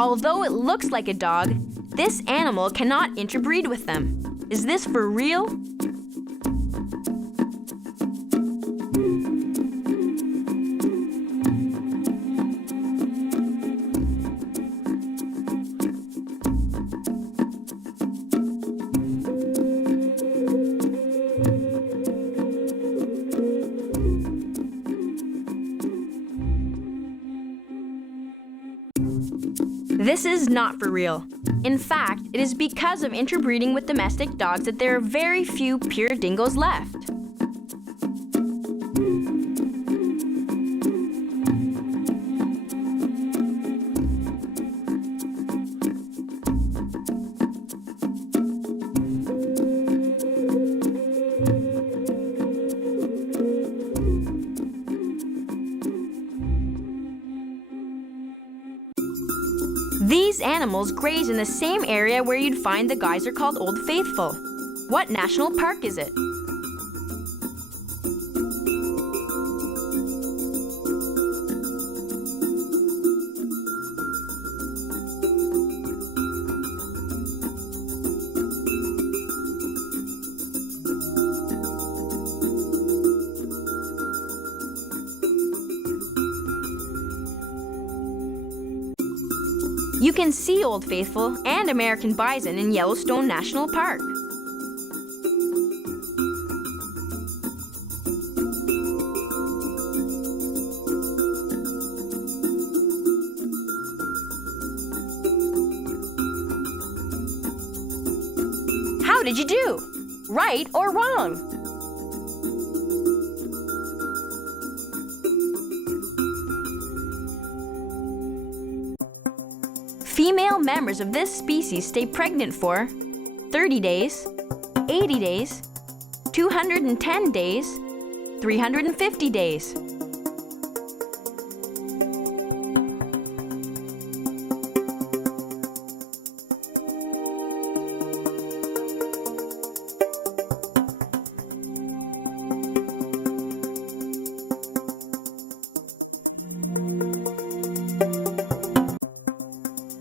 Although it looks like a dog, this animal cannot interbreed with them. Is this for real? This is not for real. In fact, it is because of interbreeding with domestic dogs that there are very few pure dingoes left. These animals graze in the same area where you'd find the geyser called Old Faithful. What national park is it? You can see Old Faithful and American bison in Yellowstone National Park. How did you do? Right or wrong? Female members of this species stay pregnant for 30 days, 80 days, 210 days, 350 days.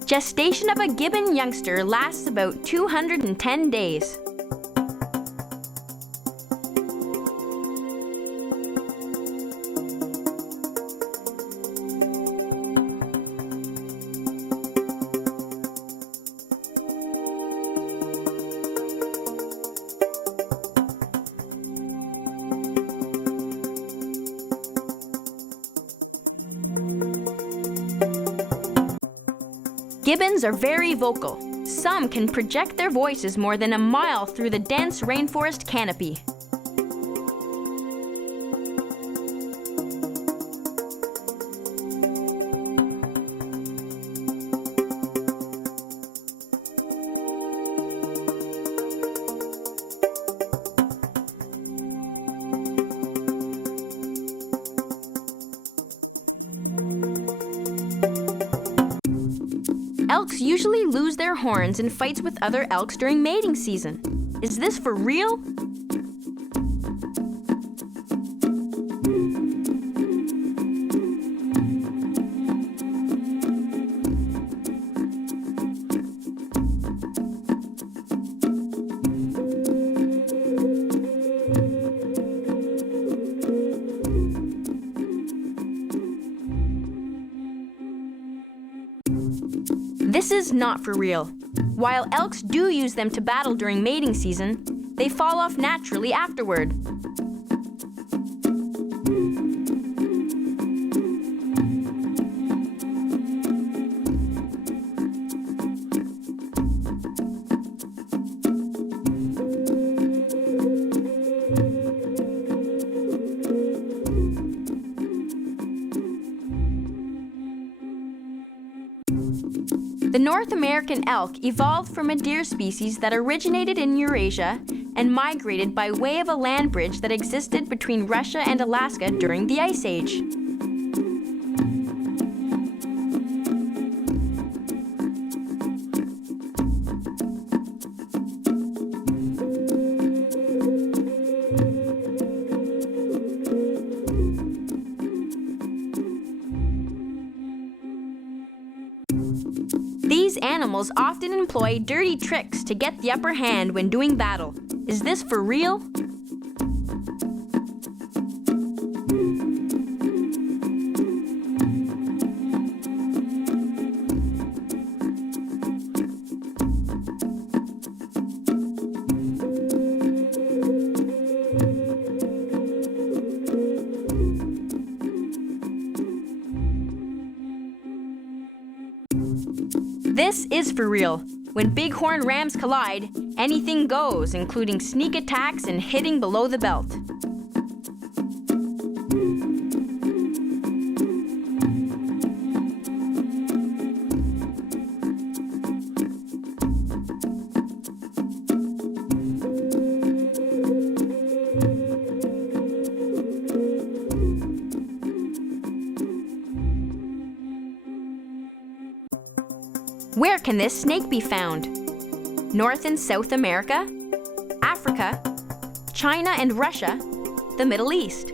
Gestation of a gibbon youngster lasts about 210 days. Gibbons are very vocal. Some can project their voices more than a mile through the dense rainforest canopy. Elks usually lose their horns in fights with other elks during mating season. Is this for real? This is not for real. While elks do use them to battle during mating season, they fall off naturally afterward. The North American elk evolved from a deer species that originated in Eurasia and migrated by way of a land bridge that existed between Russia and Alaska during the Ice Age. These animals often employ dirty tricks to get the upper hand when doing battle. Is this for real? This is for real. When bighorn rams collide, anything goes, including sneak attacks and hitting below the belt. Where can this snake be found? North and South America, Africa, China and Russia, the Middle East.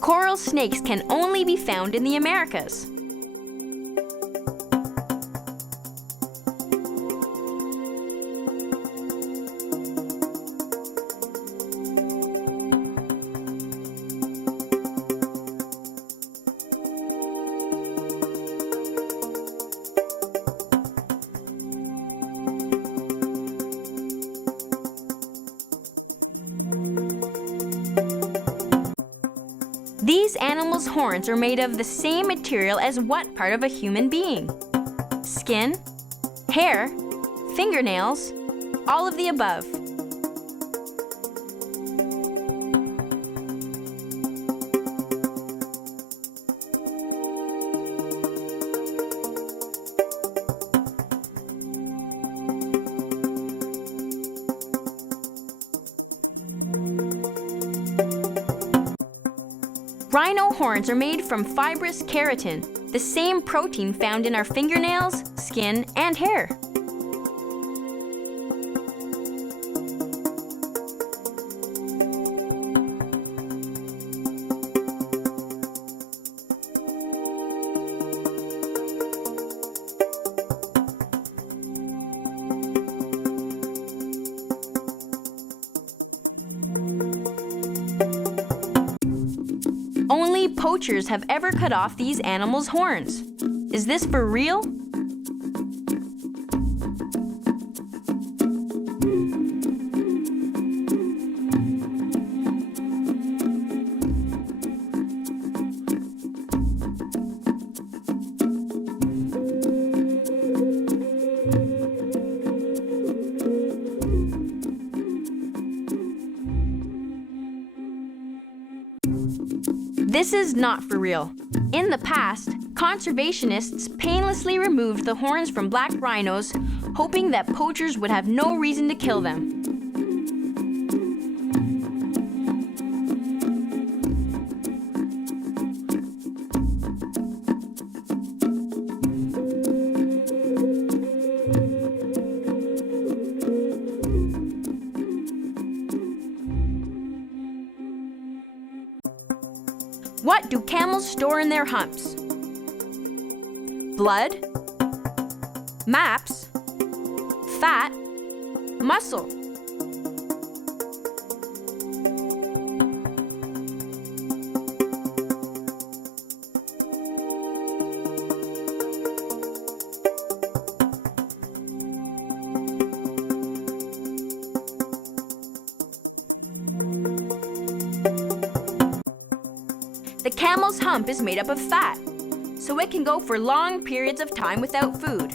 Coral snakes can only be found in the Americas. These animals' horns are made of the same material as what part of a human being? Skin, hair, fingernails, all of the above. Rhino horns are made from fibrous keratin, the same protein found in our fingernails, skin, and hair. Only poachers have ever cut off these animals' horns. Is this for real? This is not for real. In the past, conservationists painlessly removed the horns from black rhinos, hoping that poachers would have no reason to kill them. What do camels store in their humps? Blood, maps, fat, muscle. The camel's hump is made up of fat, so it can go for long periods of time without food.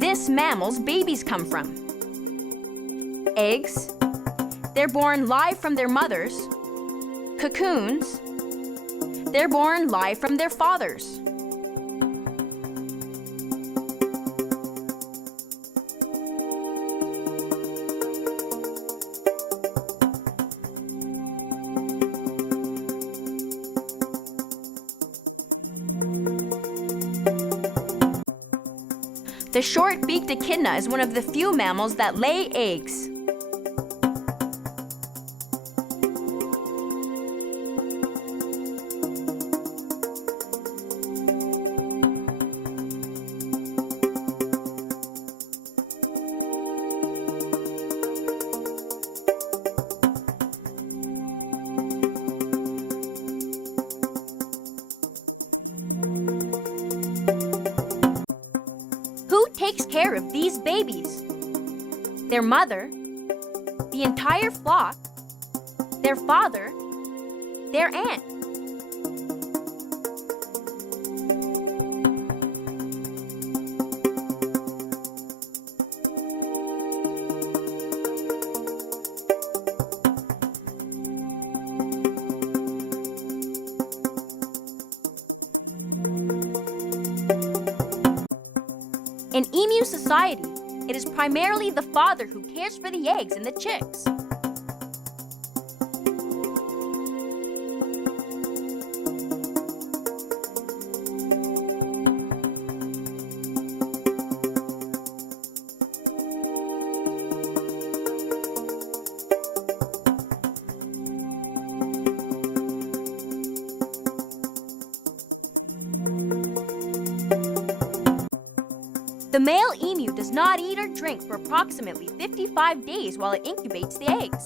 this mammal's babies come from? Eggs. They're born live from their mothers. Cocoons. They're born live from their fathers. The short-beaked echidna is one of the few mammals that lay eggs. Who takes care of these babies? Their mother, the entire flock, their father, their aunt. In emu society, it is primarily the father who cares for the eggs and the chicks. The male emu does not eat or drink for approximately 55 days while it incubates the eggs.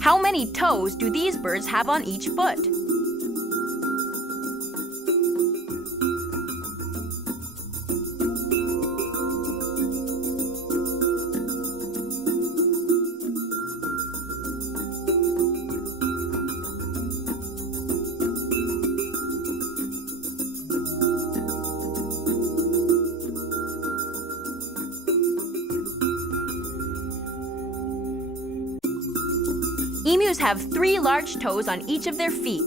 How many toes do these birds have on each foot? Emus have 3 large toes on each of their feet.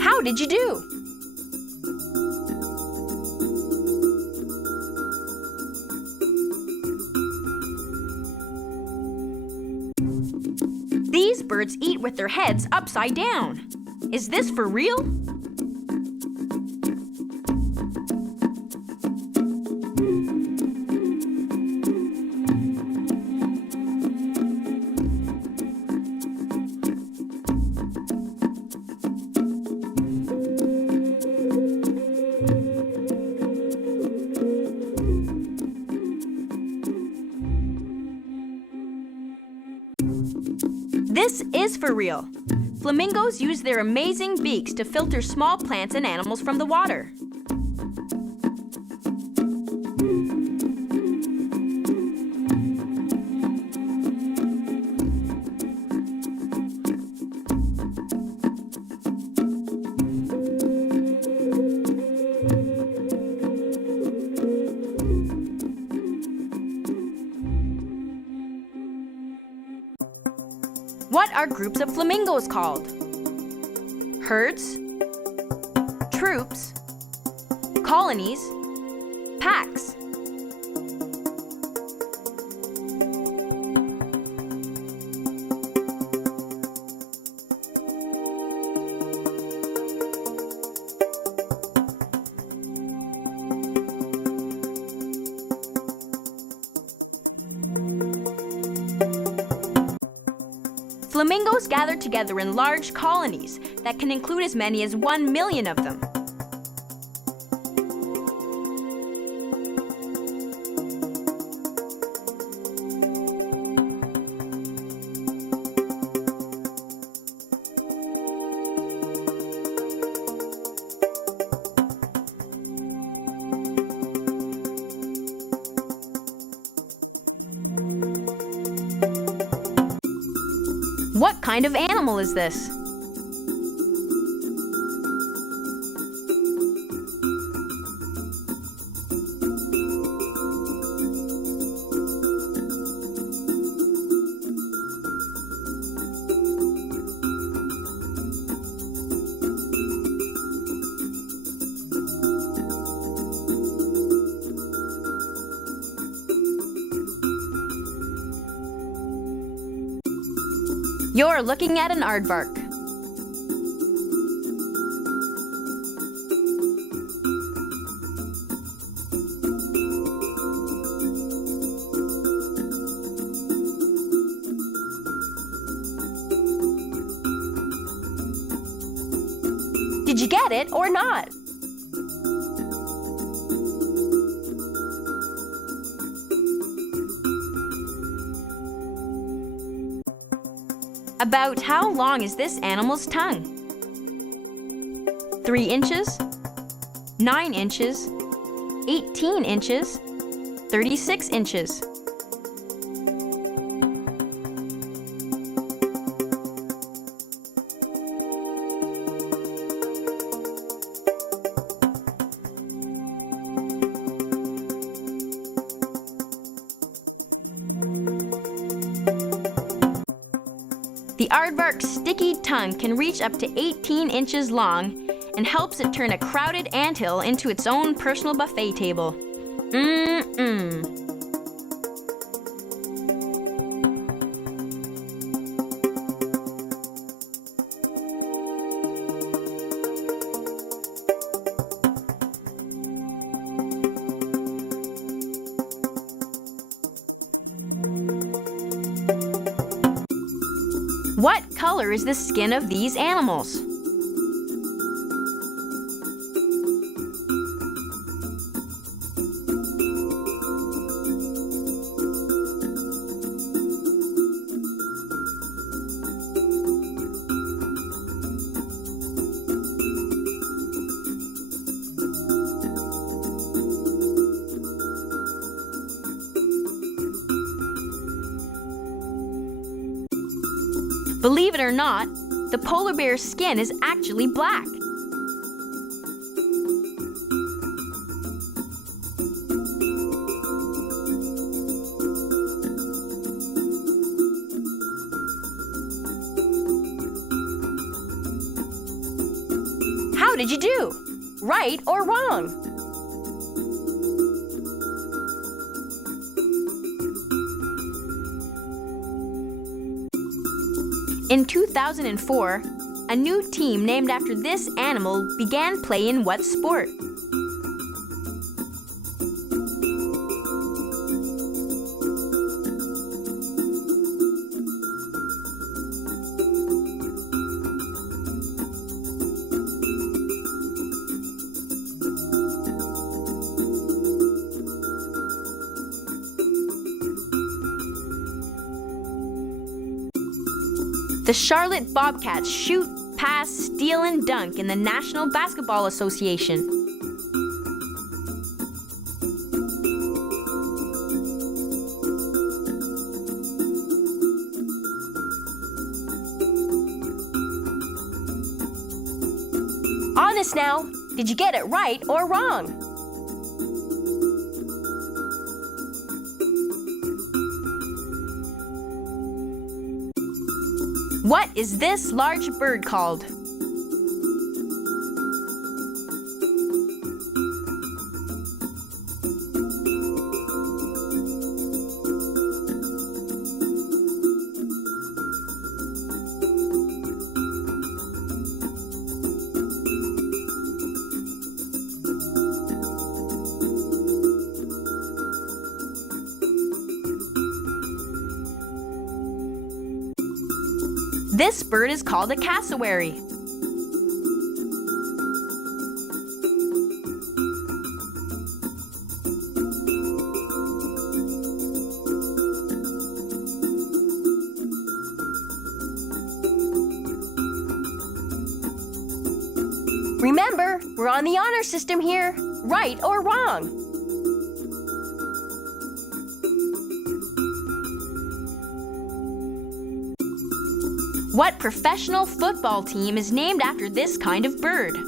How did you do? These birds eat with their heads upside down. Is this for real? This is for real. Flamingos use their amazing beaks to filter small plants and animals from the water. What are groups of flamingos called? Herds, troops, colonies, packs. Flamingos gather together in large colonies that can include as many as 1 million of them. What kind of animal is this? You're looking at an aardvark. Did you get it or not? About how long is this animal's tongue? 3 inches, 9 inches, 18 inches, 36 inches. The aardvark's sticky tongue can reach up to 18 inches long and helps it turn a crowded anthill into its own personal buffet table. What color is the skin of these animals? Believe it or not, the polar bear's skin is actually black. How did you do? Right or wrong? In 2004, a new team named after this animal began play in what sport? The Charlotte Bobcats shoot, pass, steal, and dunk in the National Basketball Association. Honest now, did you get it right or wrong? What is this large bird called? This bird is called a cassowary. Remember, we're on the honor system here. Right or wrong? What professional football team is named after this kind of bird?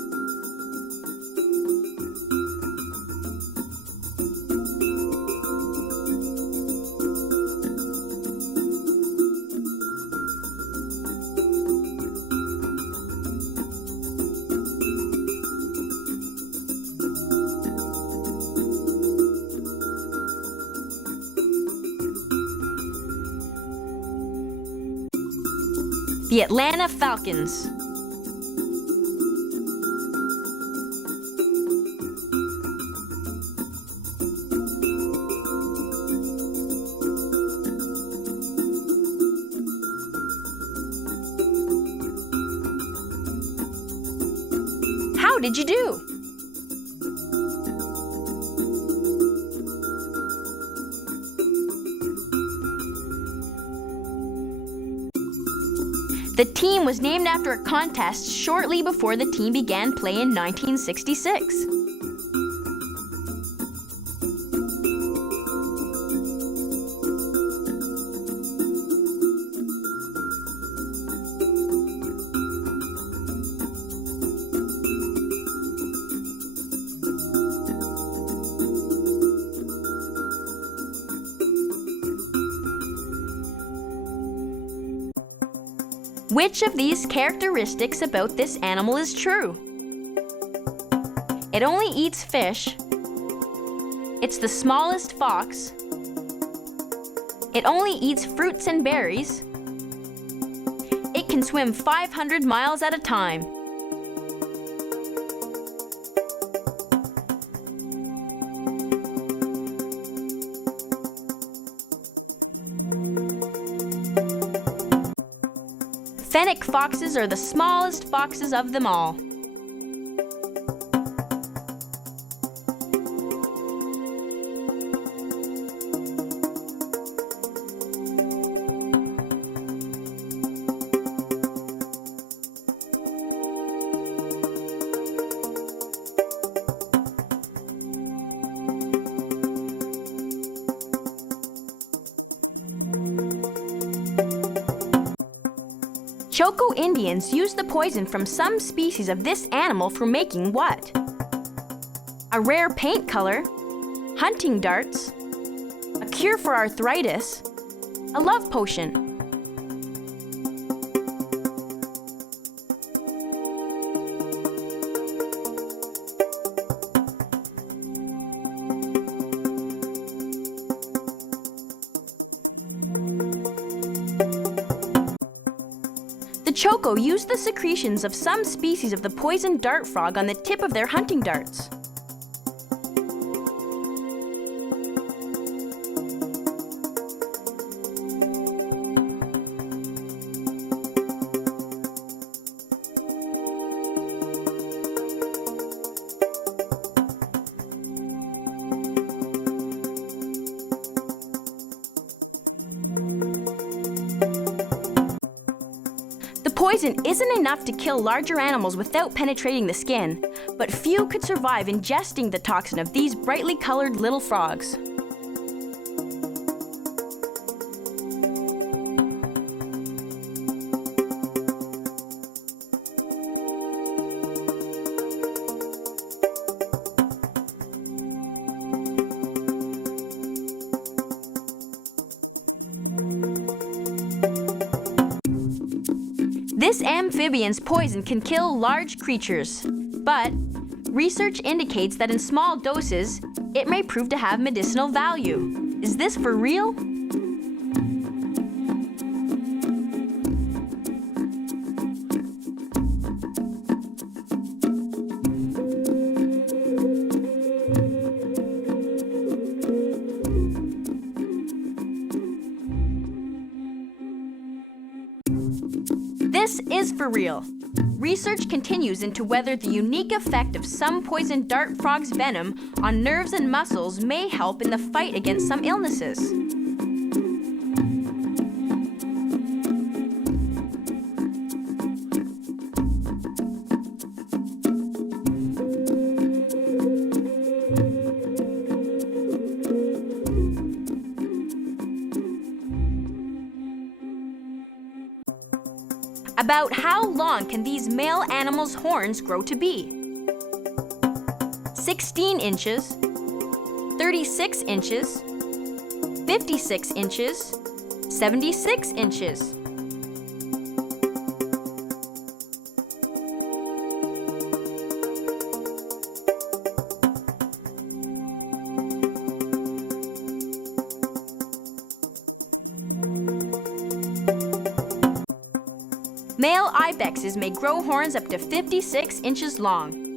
The Atlanta Falcons. How did you do? The team was named after a contest shortly before the team began play in 1966. Which of these characteristics about this animal is true? It only eats fish. It's the smallest fox. It only eats fruits and berries. It can swim 500 miles at a time. Fennec foxes are the smallest foxes of them all. Choco Indians use the poison from some species of this animal for making what? A rare paint color, hunting darts, a cure for arthritis, a love potion. The Choco use the secretions of some species of the poison dart frog on the tip of their hunting darts. Poison isn't enough to kill larger animals without penetrating the skin, but few could survive ingesting the toxin of these brightly colored little frogs. This amphibian's poison can kill large creatures, but research indicates that in small doses, it may prove to have medicinal value. Is this for real? This is for real. Research continues into whether the unique effect of some poison dart frog's venom on nerves and muscles may help in the fight against some illnesses. About how long can these male animals' horns grow to be? 16 inches, 36 inches, 56 inches, 76 inches. Male ibexes may grow horns up to 56 inches long.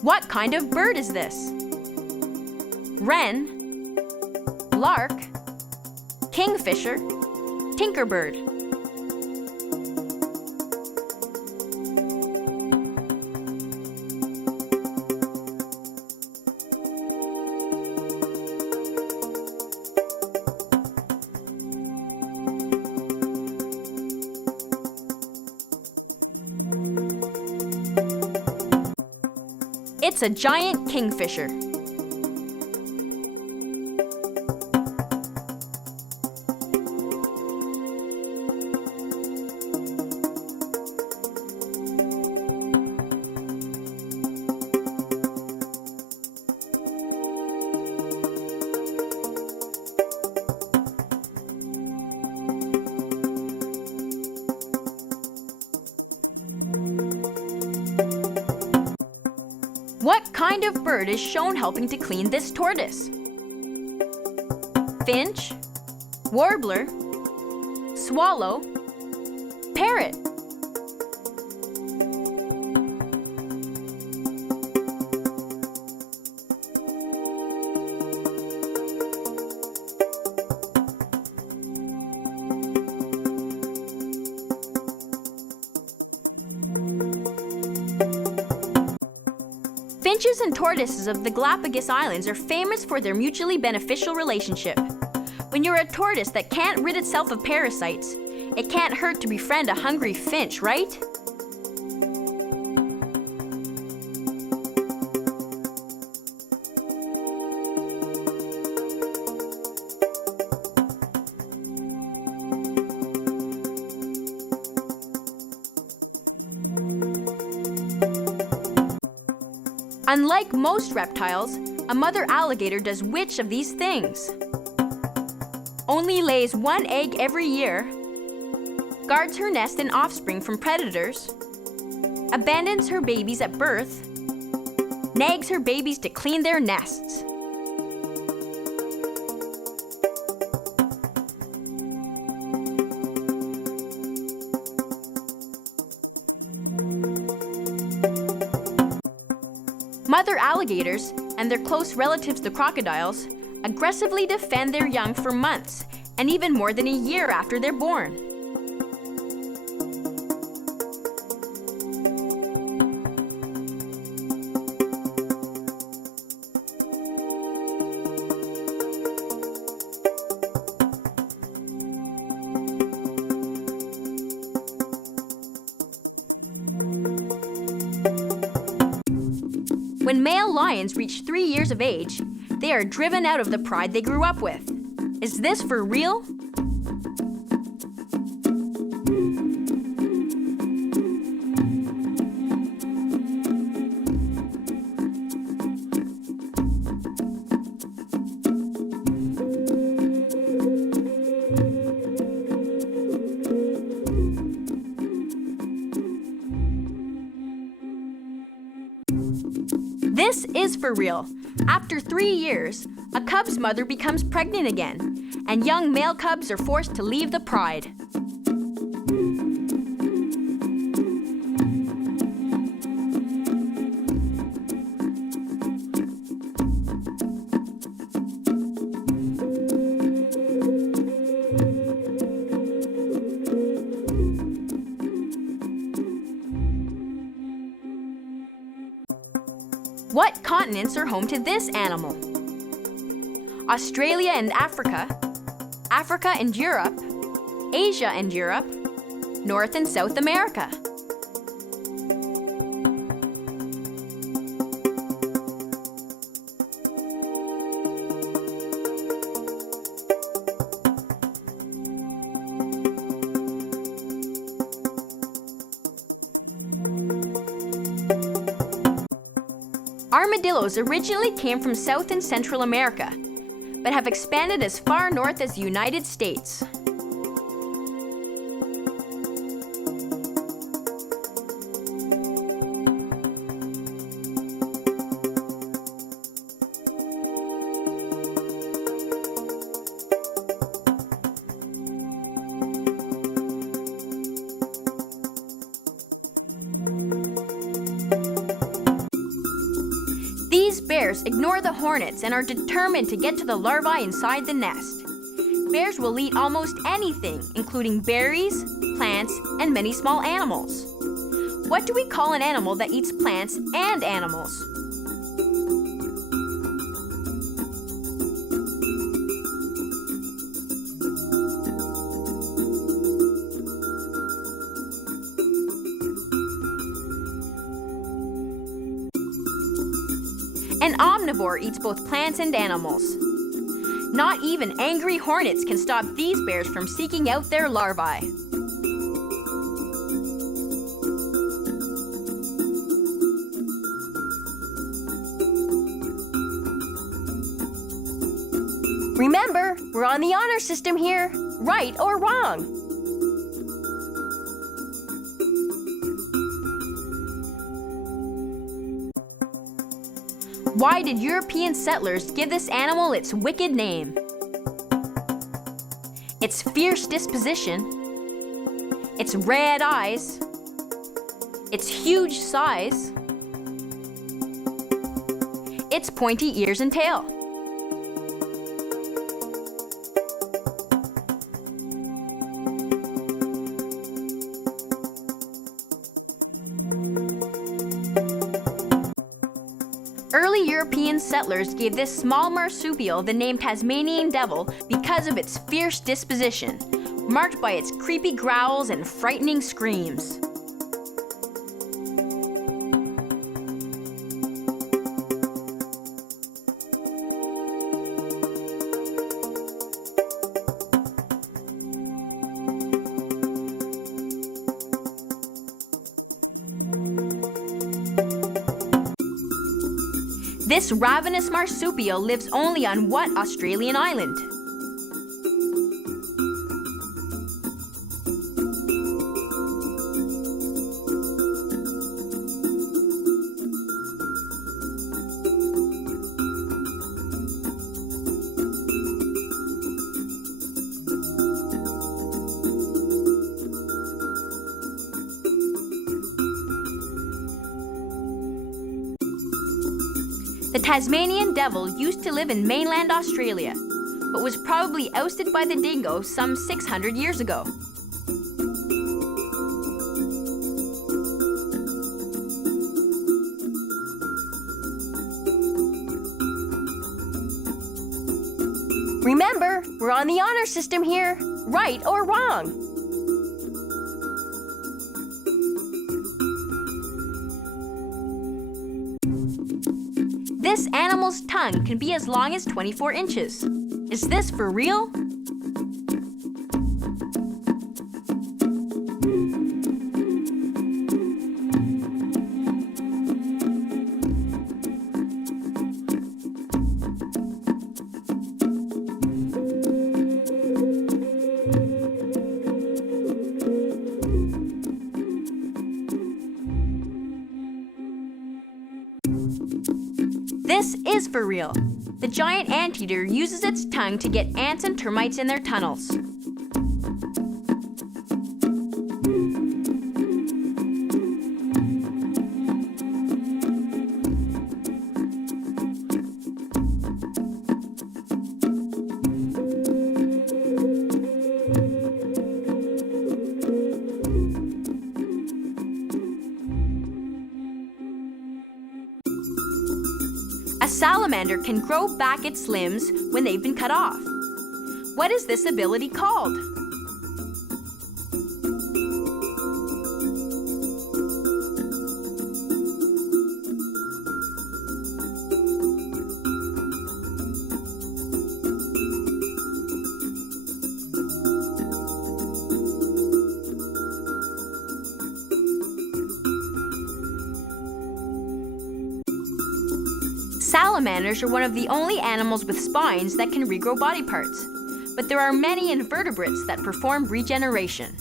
What kind of bird is this? Wren, lark, kingfisher, tinkerbird. It's a giant kingfisher. What kind of bird is shown helping to clean this tortoise? Finch, warbler, swallow, parrot. Finches and tortoises of the Galapagos Islands are famous for their mutually beneficial relationship. When you're a tortoise that can't rid itself of parasites, it can't hurt to befriend a hungry finch, right? Unlike most reptiles, a mother alligator does which of these things? Only lays one egg every year, guards her nest and offspring from predators, abandons her babies at birth, nags her babies to clean their nests. Mother alligators, and their close relatives the crocodiles, aggressively defend their young for months, and even more than a year after they're born. When male lions reach 3 years of age, they are driven out of the pride they grew up with. Is this for real? This is for real. After 3 years, a cub's mother becomes pregnant again, and young male cubs are forced to leave the pride. What continents are home to this animal? Australia and Africa, Africa and Europe, Asia and Europe, North and South America. Armadillos originally came from South and Central America, but have expanded as far north as the United States. These bears ignore the hornets and are determined to get to the larvae inside the nest. Bears will eat almost anything, including berries, plants, and many small animals. What do we call an animal that eats plants and animals? An omnivore eats both plants and animals. Not even angry hornets can stop these bears from seeking out their larvae. Remember, we're on the honor system here, right or wrong. Why did European settlers give this animal its wicked name? Its fierce disposition, its red eyes, its huge size, its pointy ears and tail. Early European settlers gave this small marsupial the name Tasmanian devil because of its fierce disposition, marked by its creepy growls and frightening screams. This ravenous marsupial lives only on what Australian island? The Tasmanian devil used to live in mainland Australia, but was probably ousted by the dingo some 600 years ago. Remember, we're on the honor system here, right or wrong. This animal's tongue can be as long as 24 inches. Is this for real? This is for real. The giant anteater uses its tongue to get ants and termites in their tunnels. A salamander can grow back its limbs when they've been cut off. What is this ability called? Salamanders are one of the only animals with spines that can regrow body parts, but there are many invertebrates that perform regeneration.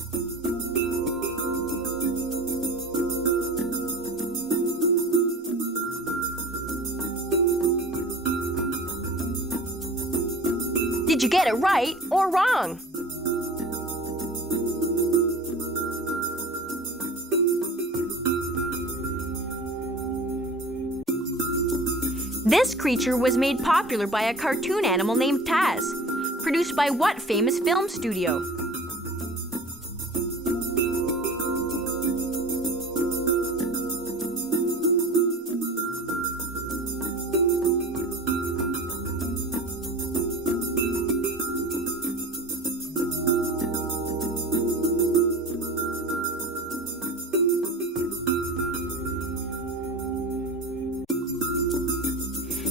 Did you get it right or wrong? This creature was made popular by a cartoon animal named Taz, produced by what famous film studio?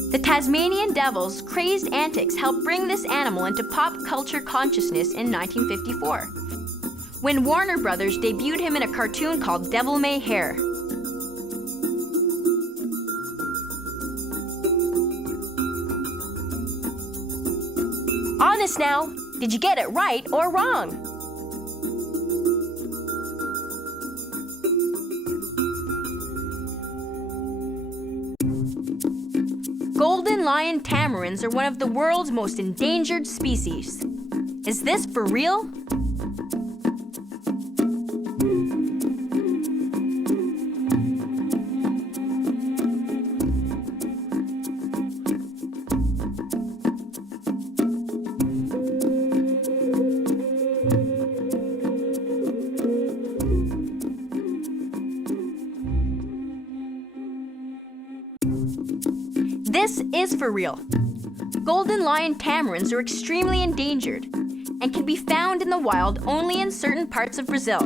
The Tasmanian Devils' crazed antics helped bring this animal into pop culture consciousness in 1954, when Warner Brothers debuted him in a cartoon called Devil May Hare. Honest now, did you get it right or wrong? Golden lion tamarins are one of the world's most endangered species. Is this for real? This is for real. Golden lion tamarins are extremely endangered and can be found in the wild only in certain parts of Brazil.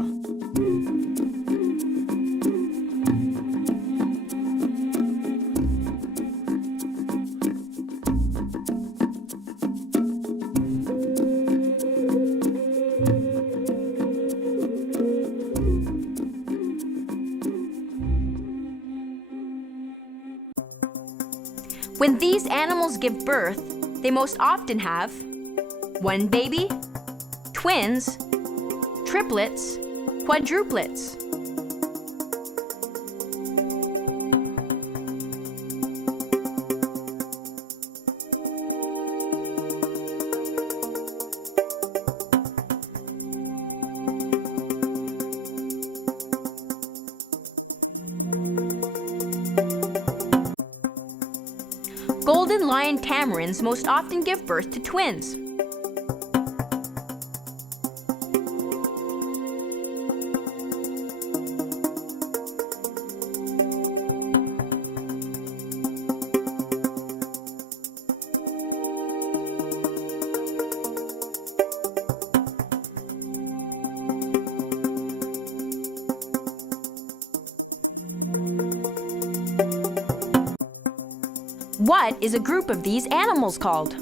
When these animals give birth, they most often have one baby, twins, triplets, quadruplets. Golden lion tamarins most often give birth to twins. What is a group of these animals called?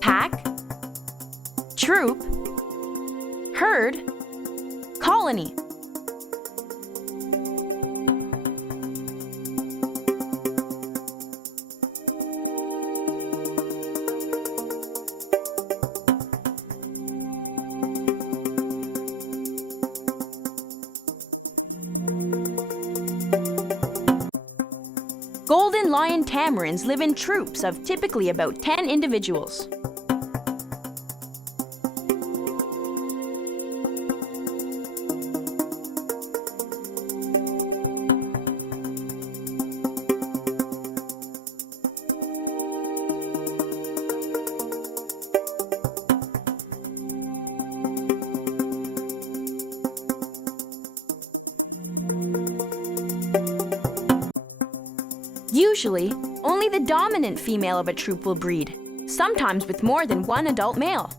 Pack, troop, herd, colony. lion tamarins live in troops of typically about 10 individuals. Usually, only the dominant female of a troop will breed, sometimes with more than one adult male.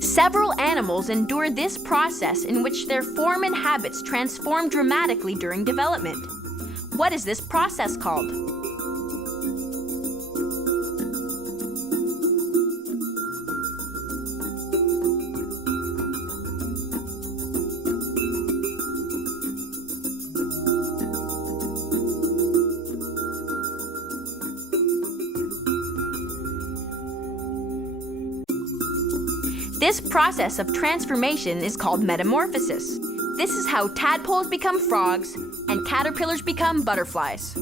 Several animals endure this process in which their form and habits transform dramatically during development. What is this process called? This process of transformation is called metamorphosis. This is how tadpoles become frogs and caterpillars become butterflies.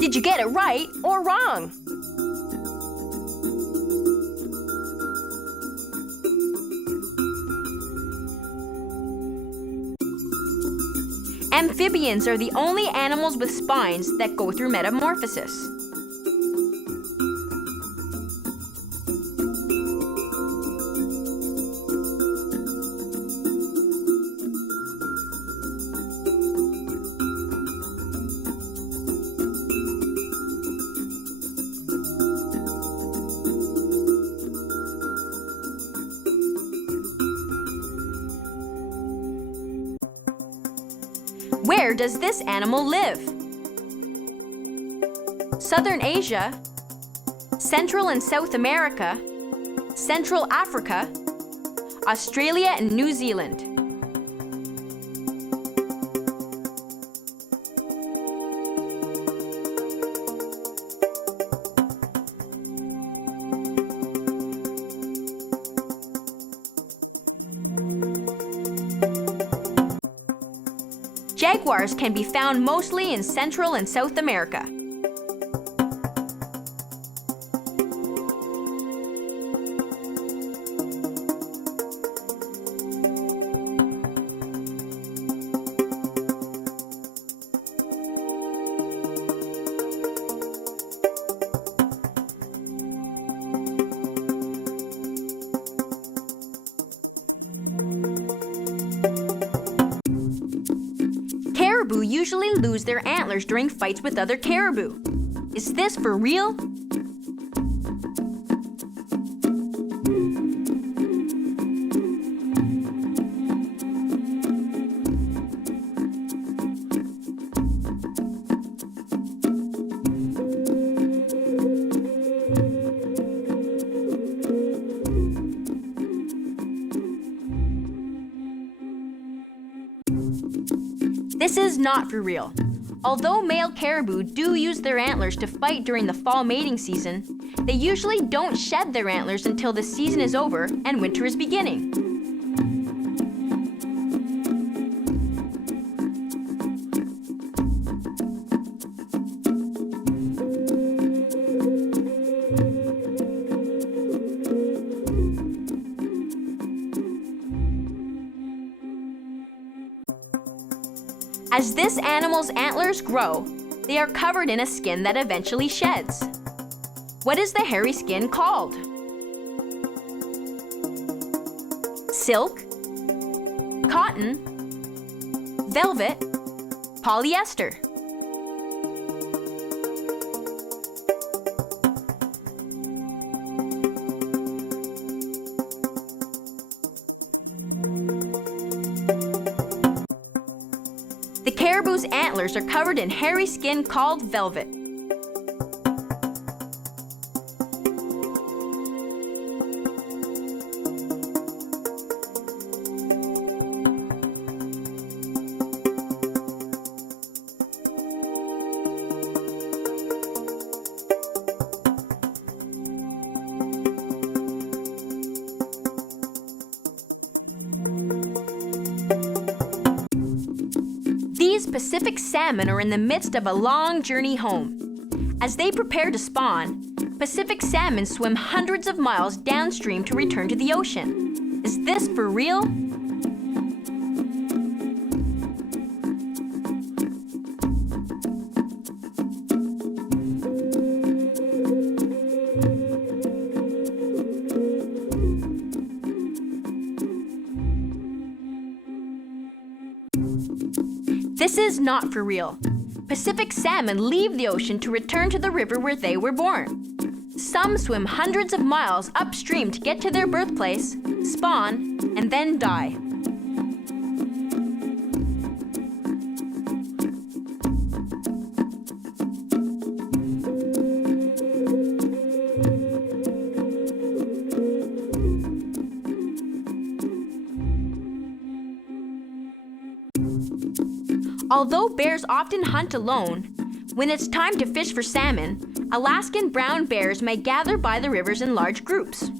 Did you get it right or wrong? Amphibians are the only animals with spines that go through metamorphosis. Where does this animal live? Southern Asia, Central and South America, Central Africa, Australia and New Zealand. Jaguars can be found mostly in Central and South America. Caribou usually lose their antlers during fights with other caribou. Is this for real? This is not for real. Although male caribou do use their antlers to fight during the fall mating season, they usually don't shed their antlers until the season is over and winter is beginning. As this animal's antlers grow, they are covered in a skin that eventually sheds. What is the hairy skin called? Silk, cotton, velvet, polyester. The caribou's antlers are covered in hairy skin called velvet. These Pacific salmon are in the midst of a long journey home. As they prepare to spawn, Pacific salmon swim hundreds of miles downstream to return to the ocean. Is this for real? This is not for real. Pacific salmon leave the ocean to return to the river where they were born. Some swim hundreds of miles upstream to get to their birthplace, spawn, and then die. Although bears often hunt alone, when it's time to fish for salmon, Alaskan brown bears may gather by the rivers in large groups.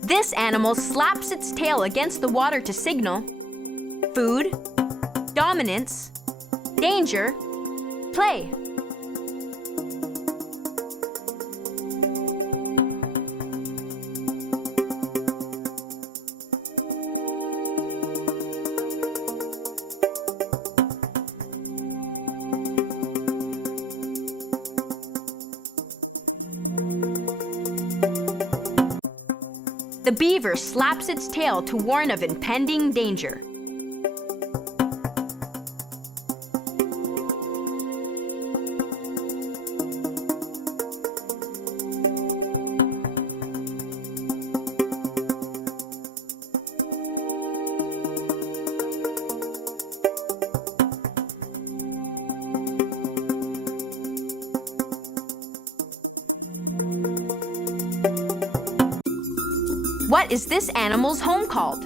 This animal slaps its tail against the water to signal food, dominance, danger, play. The beaver slaps its tail to warn of impending danger. What is this animal's home called?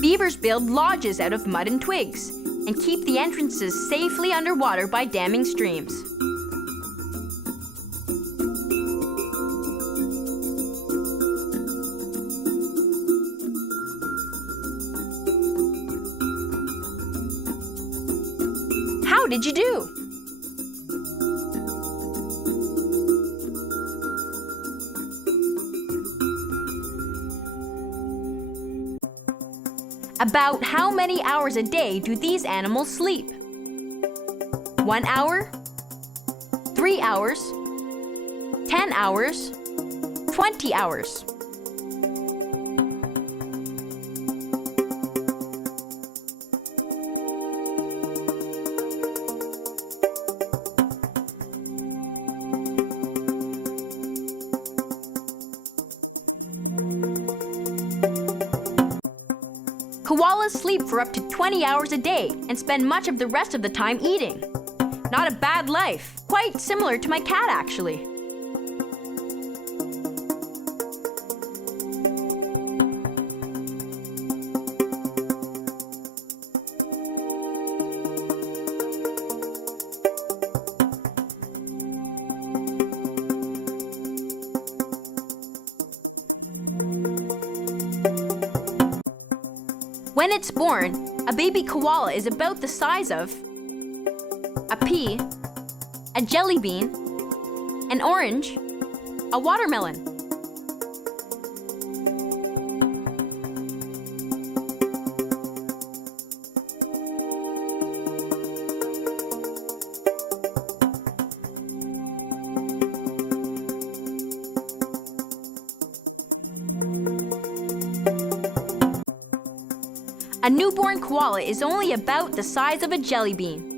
Beavers build lodges out of mud and twigs and keep the entrances safely underwater by damming streams. How did you do? About how many hours a day do these animals sleep? 1 hour? 3 hours? 10 hours? 20 hours? Koalas sleep for up to 20 hours a day and spend much of the rest of the time eating. Not a bad life. Quite similar to my cat, actually. When it's born, a baby koala is about the size of a pea, a jelly bean, an orange, a watermelon. A newborn koala is only about the size of a jelly bean.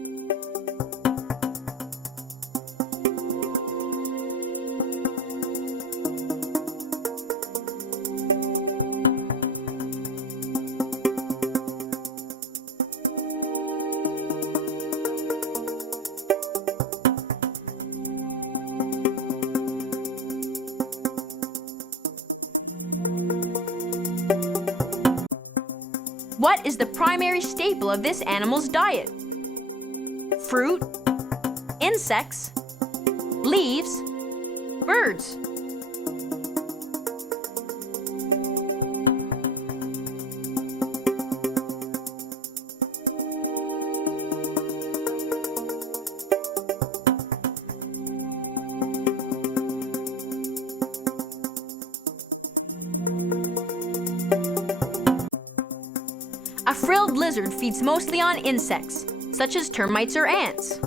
What is the primary staple of this animal's diet? Fruit, insects, leaves, birds. A frilled lizard feeds mostly on insects, such as termites or ants.